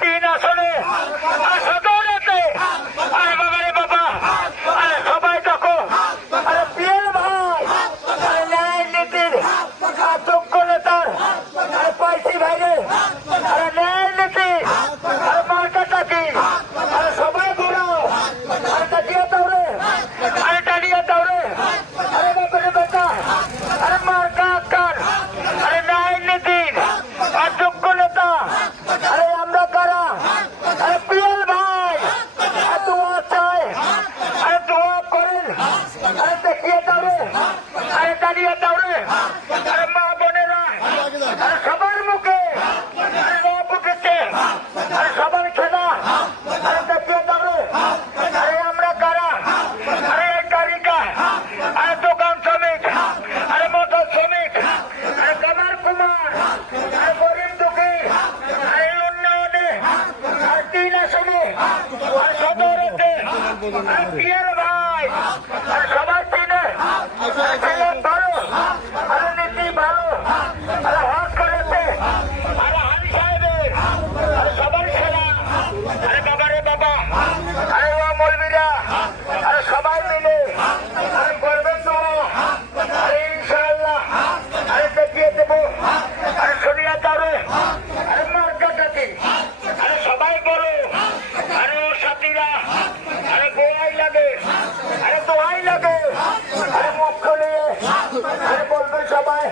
তিন আসনে সদরেতে আরে বাবা রে বাবা আরে সবাই দেখো আরে পিএল ভাই আরে ন্যায় নীতির যোগ্য নেতার আরে পাইছি ভাইরে আরে ন্যায় নীতি আরে মার্কাটা কি আরে সবাই ঘুরো আরে তাকিয়ে দৌড়ে আরে টানিয়ে দৌড়ে আরে বাবা রে বাবা আরে মার্কা আকার আরে ন্যায় নীতির আর যোগ্য নেতা আরে আমরা কারা আরে পিএল ভাই আরে দোয়া চাই আরে দোয়া করেন আরে দেখিয়ে দৌড়ে আরে টানিয়ে দৌড়ে আরে মা বোনেরা আরে সবার মুখে আরে রব উঠেছে আরে সবার খেলা আরে দেখিয়ে দৌড়ে আরে আমরা কারা আরে এই তালিকা আরে দোকান শ্রমিক আরে মোটর শ্রমিক আরে কামার কুমার আরে গরিব দুঃখী আরে উন্নয়নে আর তিন আসনে আর সদরেতে আরে পিএল ভাই আরে সবাই চিনে ছেলে ভালো আরে নীতি ভালো আরে হক করেছে আরে হানি সাহেবের আরে সবার খেলা আরে বাবা রে বাবা আরে ও মৌলবীরা আরে সবাই মিলে আরে করবেন তো আরে ইনশাআল্লাহ আরে দেখিয়ে দেবো আরে শুনিয়া যাবে আরে মার্কাটাকে আরে সবাই বলো আরে ও সাথীরা আরে গোয়াই লাগে আরে দোয়াই লাগে আরে মুখ খুলিয়ে আরে বলবে সবাই